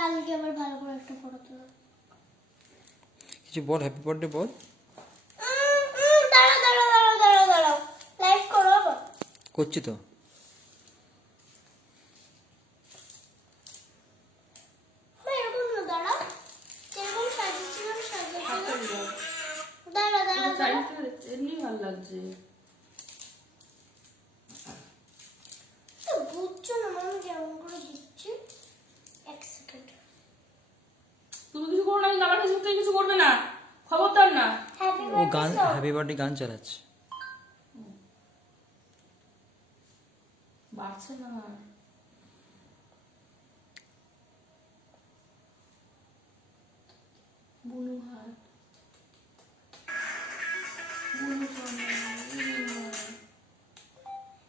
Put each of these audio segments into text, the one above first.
কালকে আবার ভালো করে একটা ফটো তুলো। কিছু বল, হ্যাপি বার্থডে বল। দাঁড়াও লাইভ করো আবার। করছি তো। এরকম না, দাঁড়াও যেরকম সাজিয়েছিলাম দাঁড়াও এমনি ভালো লাগছে। বুঝছো না আমি কেমন করে দিচ্ছি। এক সেকেন্ড। তুমি কিছু করো না, আমার কাছে কিছু করবে না, খবরদার না। হ্যাপি ও গান, হ্যাপি বার্থডে গান চালাচ্ছে। বাড়ছে না। বুনু হাত বুনু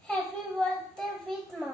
হ্যাপি বার্থডে উইথ মা।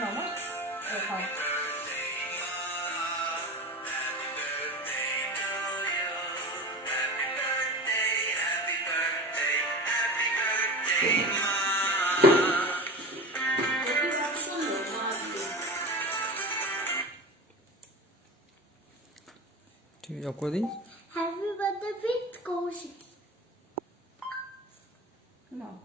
মামা খাও। ঠিক আছে, অফ করে দিই। Happy birthday with Kaushik.